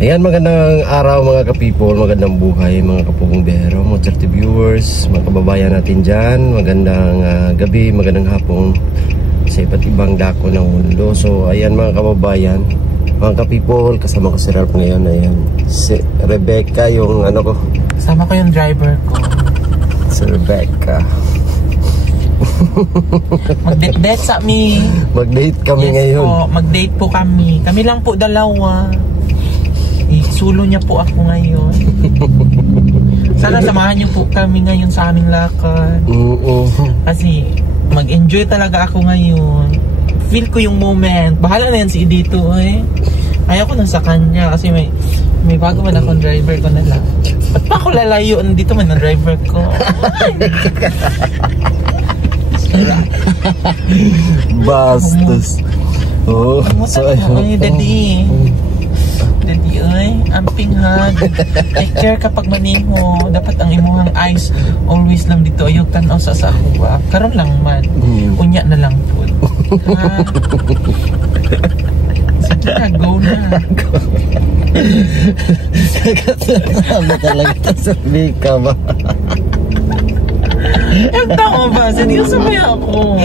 Ayan, magandang araw mga ka-people, magandang buhay mga kapugbero, mga chat viewers, mga kababayan natin dyan. Magandang gabi, magandang hapon sa iba't ibang dako ng mundo. So ayan mga kababayan, mga ka-people, kasama ko si Ralph ngayon. Ayan, si Rebecca yung ano ko. Kasama ko yung driver ko. Si Rebecca. Mag-date sa me. Mag-date kami ngayon. Po, mag-date po kami. Kami lang po dalawa. Sulo niya po ako ngayon. Sana samahan niyo po kami ngayon sa aming lakad. Kasi mag-enjoy talaga ako ngayon. Feel ko yung moment. Bahala na yan si dito eh. Ayaw ko na sa kanya kasi may bago man akong driver ko na lang. Ba't pa ako lalayo? Dito man ang driver ko. Bastos. Oh, so ay daddy. Daddy ay, amping hag. Take care kapag maniho. Dapat ang imuhang eyes always lang dito. Ayaw tanaw sa sahuwa. Karon lang man. Unya na lang po. Sige na, go na. Sabi talaga sa Mika ba? Ang tao ba? Seryoso ba ako?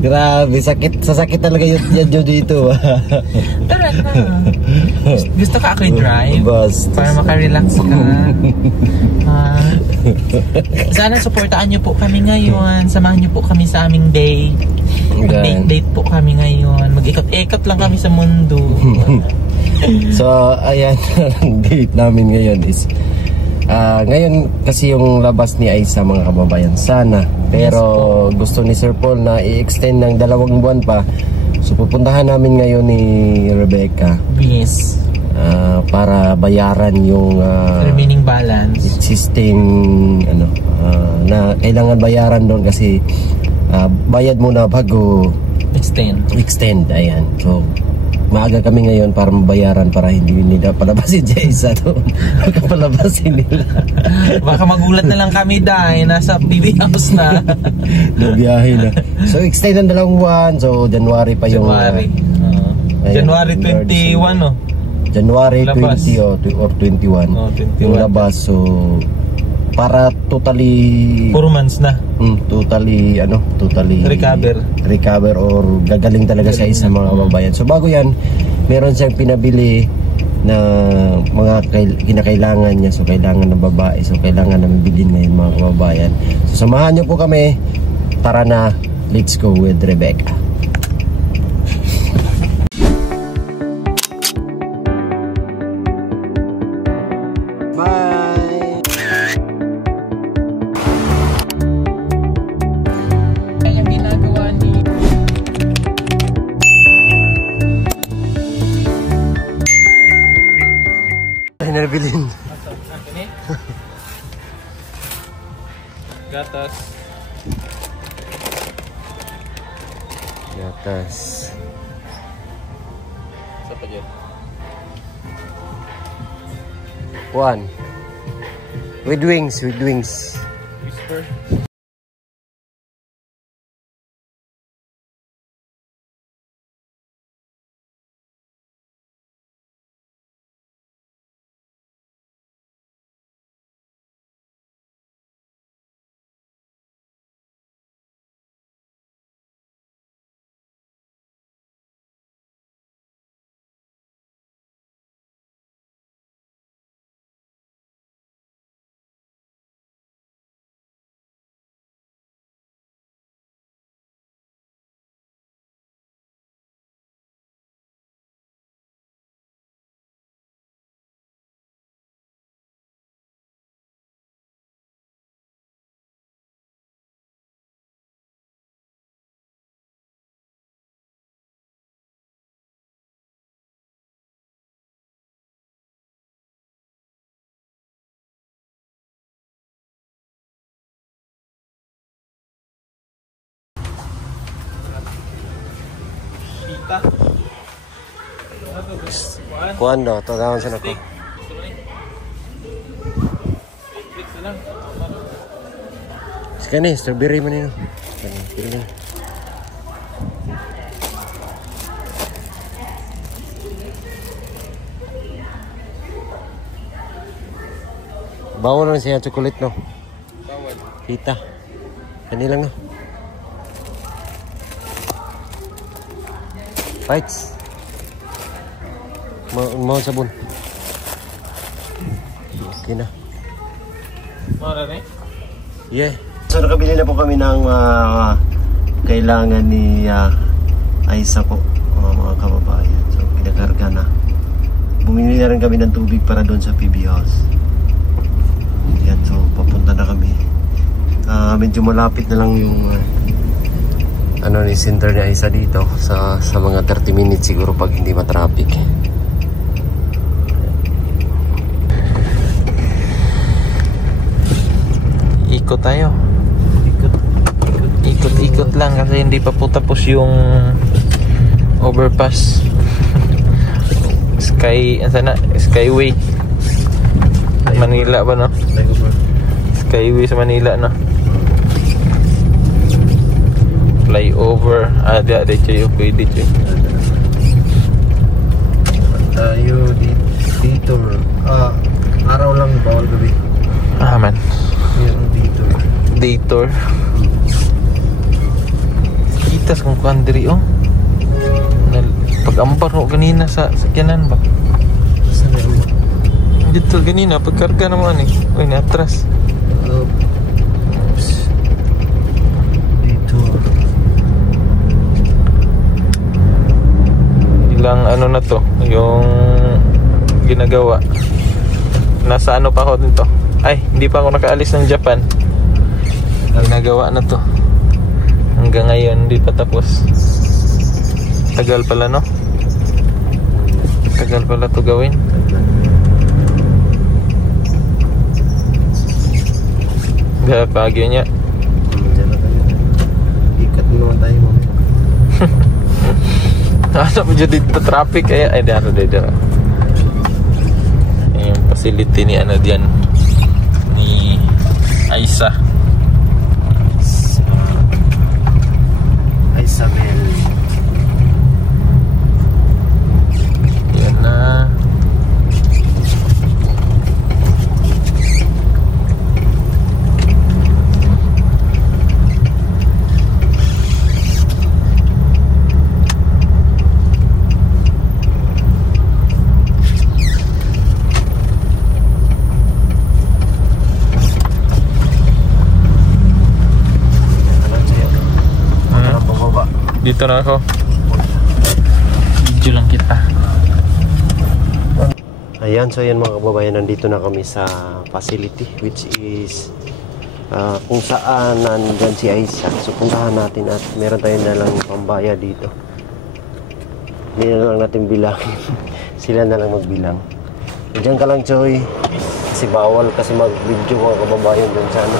Grabe, sasakit talaga yun dito. Tara na. Gusto ka ako'y drive? Para makarelax ka. Sana supportaan niyo po kami ngayon. Samahan niyo po kami sa aming day. Mag-date po kami ngayon. Mag-ikot-ikot lang kami sa mundo. So, ayan, ang date namin ngayon is ngayon kasi yung labas ni Aiza mga kababayan sana, pero gusto ni Sir Paul na i-extend ng 2 buwan pa. So pupuntahan namin ngayon ni Rebecca. Yes. Para bayaran yung remaining balance. Existing na kailangan bayaran doon kasi bayad muna bago extend. Ayan. So maaga kami ngayon para mabayaran para hindi nila palabasin si Aiza doon. Baka palabasin nila. Baka magulat na lang kami dahil nasa BB house na. Nabiyahe na. So extend ng 2 buwan. So January pa yung January 21 no? January 20 or 21 yung labas. So para totally 4 months na. Totally recover or gagaling talaga siya sa mga kababayan. So bago yan, meron siyang pinabili na mga kinakailangan niya. So kailangan ng babae. So kailangan na mabilhin ngayon mga kababayan. So samahan niyo po kami. Tara na, let's go with Rebecca. Nabilin. Gatas. Sapa dyan? 1 with wings. Whisper. Kuando, tawagin sa nako. Sekali strawberry man yun. Pilih. Bawal na siya chocolate, no? Bawal. Kita. Kani lang na. Fights. Mau sabon. Okay na. Mau na rin? Yeah. So nakabili na po kami ng kailangan ni Aisa po, mga kababayan. So pinakarga na. Bumili na rin kami ng tubig para doon sa PB House. Yan, so papunta na kami. Medyo malapit na lang yung ni center ni Aisa dito sa mga 30 minutes siguro pag hindi ma-traffic. Ikot tayo. Ikot lang kasi hindi pa po tapos yung overpass. Skyway Manila ba, no? Skyway sa Manila, no? Flyover. Dito yung pwede dito. Tayo dito. Araw lang, bawal gabi. Man. Yung detour. Kitas kung kandiri, oh. Pag-ambar ko kanina sa sakyanan ba? Saan na yung Dito kanina, pagkarga naman eh. Uy, natras. Detour. Ilang ano na to, yung ginagawa. Nasa ano pa ako dito? Ay, hindi pa ako nakaalis ng Japan. Ginagawa na to. Hanggang ngayon, hindi pa tapos. Tagal pala, no? Tagal pala to gawin. Gaya Baguio niya. Diyan na tayo. Ikat mo naman tayo, mami. Ano mo dyan dito traffic? Ay, dito. Yung facility ni ano diyan, ni Aisa. Isabel. Yan na. Dito na ako. Video lang kita. Ayan, so yan mga kababayan, nandito na kami sa facility which is kung saan nandyan si Aisa. So puntahan natin at meron tayong dalang pambaya dito. Hindi na lang natin bilangin. Sila na lang magbilang. Diyan ka lang, Choy. Kasi bawal kasi mag-video mga kababayan dun sa ano.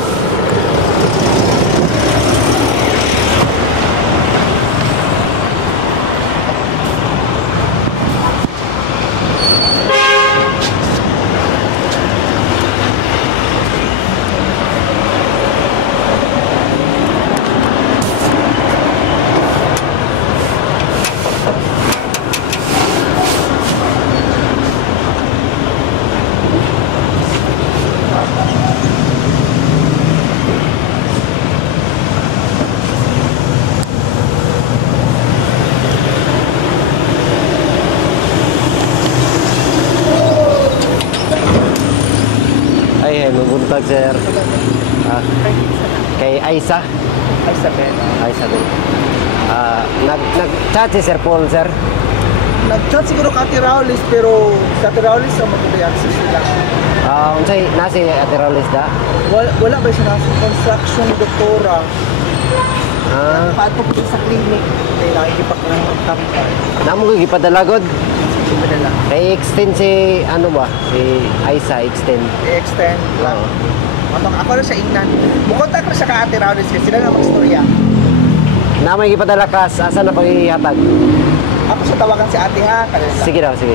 Mabuntag, sir. Kay Aisa. Isabel. Isabel. Nag-chat si Sir Paul, sir. Nag-chat siguro ka Ate Raulis, pero sa Ate Raulis sa magiging access sila. Unsay nasi Ate Raulis da? Wala ba siya nasa construction doktora? Paano po sa clinic? Kaya nakikipak na ng magtampan. Namo ko gipadalagod. Ipadala. Kay extend si ano ba? Si Aisa extend. I-extend lang. Ako na sa ingnan. Bukontak na siya ka Ate Raulis kasi sila nga mag-storya. Namay gipadala kas asa na paghihatag? Ako sa tawagan si Ate ha. Kanila. Sige daw, sige.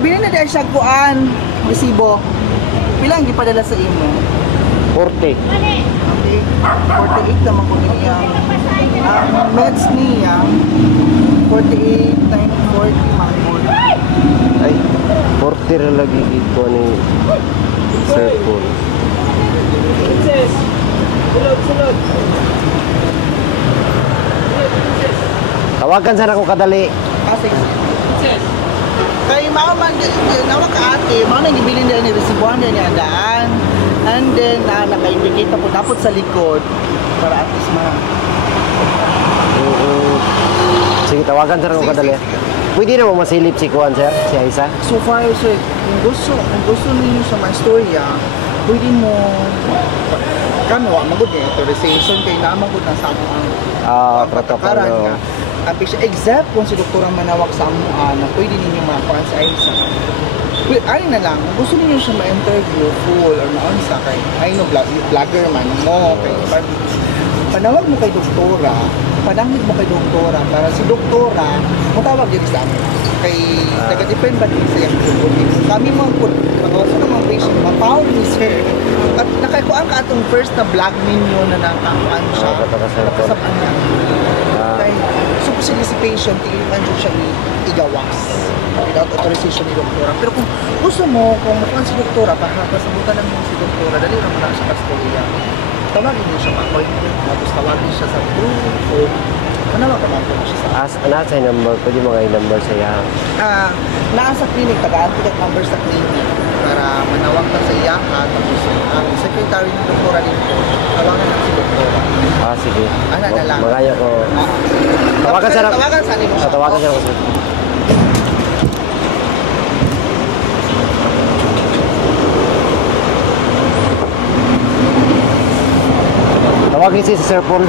bilhin na dahil siya kuan. Resibo. Pila ang gipadala sa imo? 40. Okay. 48 naman ko niya. Ang meds niya, 48 times 40 manggol. Ay, 40 na lagi ito ni Sir Paul. Princess! Sulod! Tawagan sana ko kadali. Sige. Princess! Kay mao man nawa ka ate, mao nang gibilin nila ni resibuhan nila ni andaan. And then naka-indicate po dapat sa likod para at least Sige, tawagan sana ko kadali. Pwede na mo masilip si Kuan, sir? Si Aisa? So far, sir, kung gusto ninyo sa mga storya, pwede mo kano magud ni authorization kay namagud na sa ang protocol. Tapi siya except kung si doktorang manawag sa amo na pwede ninyo makuha sa Aisa. Well, ay na lang, gusto niyo siya ma-interview full or maunsa kay ay no vlogger man mo kay panawag mo kay doktora, padangit mo kay doktora para si doktora mutawag diri sa amin. Kay nag-depend ba din sa iyang kami mga sa mga patient mapaw ni sir. At nakakuan ka atong first na vlog ninyo na nakakuan siya. Nakasapan niya. Kay supposedly si patient man siya igawas without authorization ni doktora. Pero kung gusto mo, kung mukuhan si doktora, pasabutan lang mo si doktora, dali naman lang sa kastorya. Tawagin niyo siya ma-appointment, tapos tawagin siya sa group, o manawag ka man siya sa... Nasa yung number, pwede mga yung number sa iya? Nasa clinic, tagaan-tigat number sa clinic para manawag ka sa iya, tapos ang secretary ng doktora dito, tawagan lang si doktora. Sige. Na lang. Magaya ko. Tawagan siya siya. Tawagan siya ko. Tawagin si Sir Paul.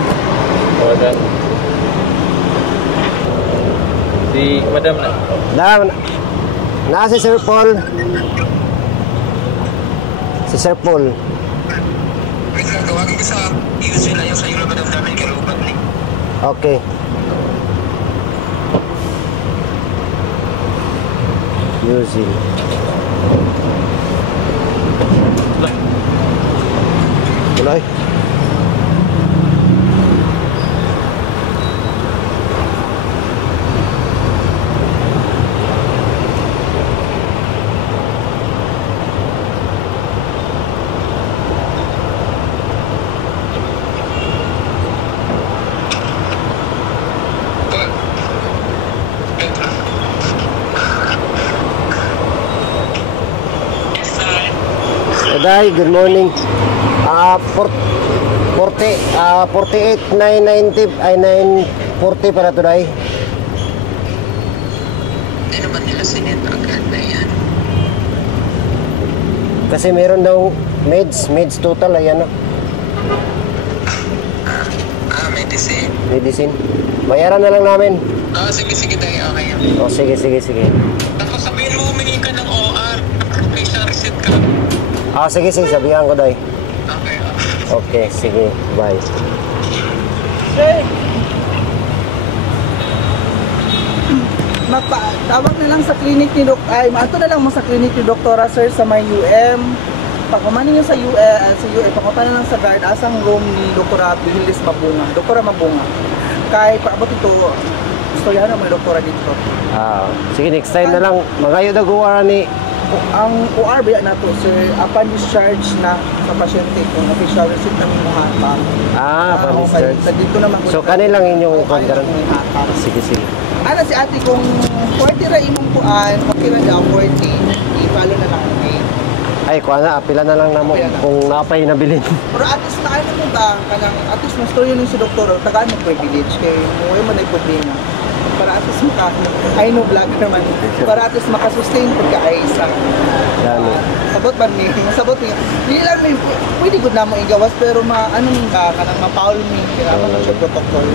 Tawagan. Si Madam na. Na si Sir Paul. Si Sir Paul. Tawagin ko sa user na yung sa Europe of namin kay Rubat ni. Okay. Using. Tulay. Day, good morning. 48 990 ay 940 para today. Ano ba nila sinento agad na yan? Kasi meron daw meds total ayan. Medicine. Bayaran na lang namin. Sige tayo, okay. Sige. Tapos sabihin mo humingi ka ng OR. May siya receipt ka. Sige, sabihan ko, Day. Okay. Okay, sige. Bye. Sir! Tawag na lang sa clinic ni maato na lang mo sa clinic ni Doktora, sir, sa may UM. Pagkumanin nyo sa UM, pakunta na lang sa guard, asang room ni Doktora Bihilis Mabunga. Doktora Mabunga. Kaya paabot ito, istoryahan naman ni Doktora dito. Sige, next time na lang. Magayo na guwara ni... Ang OR ba na to, sir, upon discharge na sa pasyente, kung official receipt ng inyong hatang. Upon discharge. Dito naman. So, kanilang inyong kondaran. Sige. Si ate, kung 40 na imong kuan, okay na daw, 40, i-follow na lang. Ay, kuha na, apila na lang na mo kung napay nabilin. Pero at least na ano mo ba, at least na story nun si doktor, tagaan mo privilege, kaya huwag mo na yung problema. Para at least I know vlogger naman, para at least makasustain pagka-aisa. Sabot ba niya? Masabot niya. Hindi lang may, pwede good na mo igawas, pero kanang ma-foul me, kailangan mo siya protocol.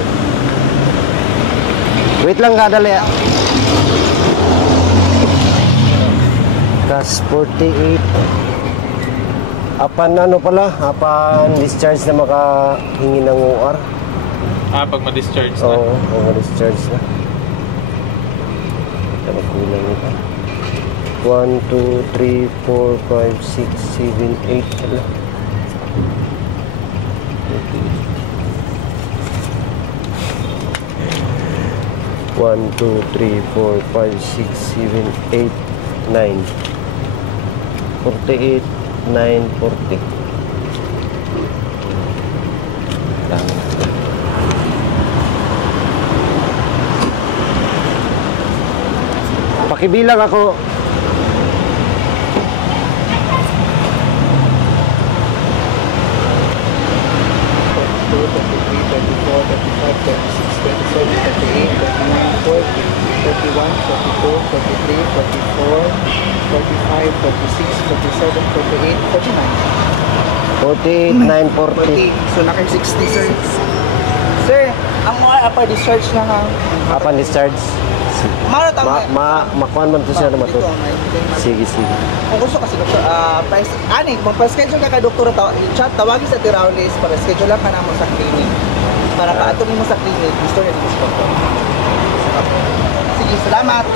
Wait lang kadali. Kas 48. Apan discharge na makahingi ng OR. Pag ma-discharge na? Oo, pag ma-discharge na. Magkulang nito. 1, 2, 3, 4, 5, 6, 7, 8. Hala. 1, 2, 3, 4, 5, 6, 7, 8, 9. 48, 9, 40. Lang. Pakibilang ako. So, naka-60, sir. Sir, ang mga upper discharge na ha. Upon discharge. Mara tama. Makuhan man to siya na matut. Sige. Kung gusto kasi, doktor, magpa-schedule ka kay doktor, chat, tawagin sa Tiraulis para schedule lang ka na mo sa clinic. Para paatungin mo sa clinic, gusto rin mo sa doktor. Sige, salamat.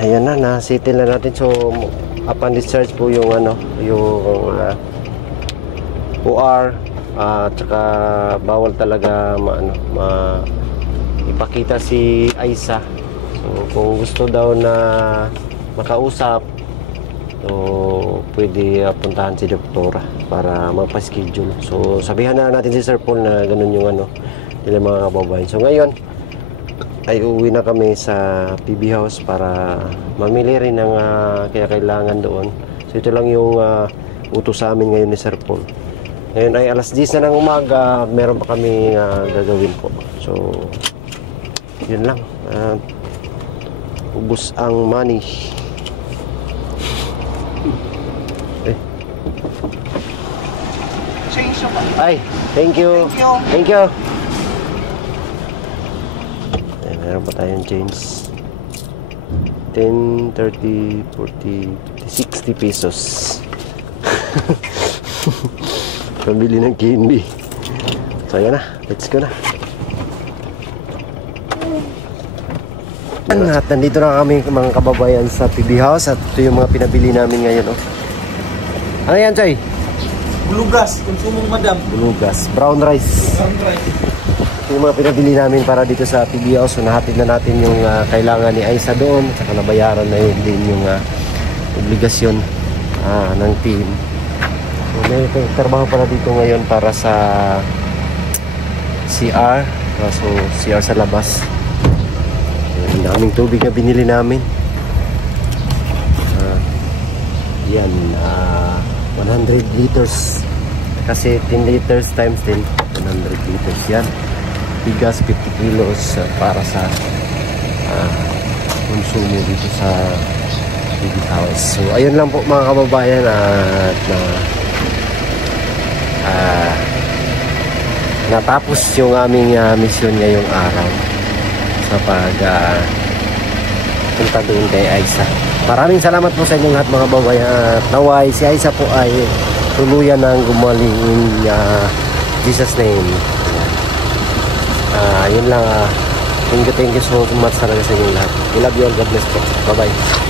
Ayan na, settle na natin. So upon discharge po yung OR, tsaka bawal talaga ipakita si Aiza. So kung gusto daw na makausap, so pwede puntahan si doktora para magpa-schedule. So sabihan na natin si Sir Paul na ganun yung nila mga kababayan. So ngayon ay uwi na kami sa PB House para mamili rin ng kailangan doon. So ito lang yung utos sa amin ngayon ni Sir Paul. Ngayon ay alas 10 na ng umaga, meron pa kami gagawin po. So yun lang, ubos ang money. Ay, thank you. Meron pa tayong change. 10, 30, 40, 60 pesos. Pambili ng candy. So ayan na, let's go na. At nandito na kami mga kababayan sa PB House. At ito yung mga pinabili namin ngayon. Ano yan, Choy? Bulugas, konsumong madam. Bulugas, brown rice. Yung mga pinabili namin para dito sa PB House. So nahatid na natin yung kailangan ni Aiza doon, saka nabayaran na yun din yung obligasyon ng team. So may trabaho pala dito ngayon para sa CR. So CR sa labas. Ang daming tubig na binili namin. Yan 100 liters kasi 10 liters times 10, 100 liters yan. Bigas 50 kilos para sa konsumo dito sa PB House. So ayun lang po mga kababayan, at natapos yung aming mission ngayong araw sa punta doon kay Aiza. Maraming salamat po sa inyong lahat mga kababayan, at naway si Aiza po ay tuluyan ng gumaling in Jesus name. Yun lang, thank you so much talaga sa inyong lahat. We love you all, God bless po. Bye bye.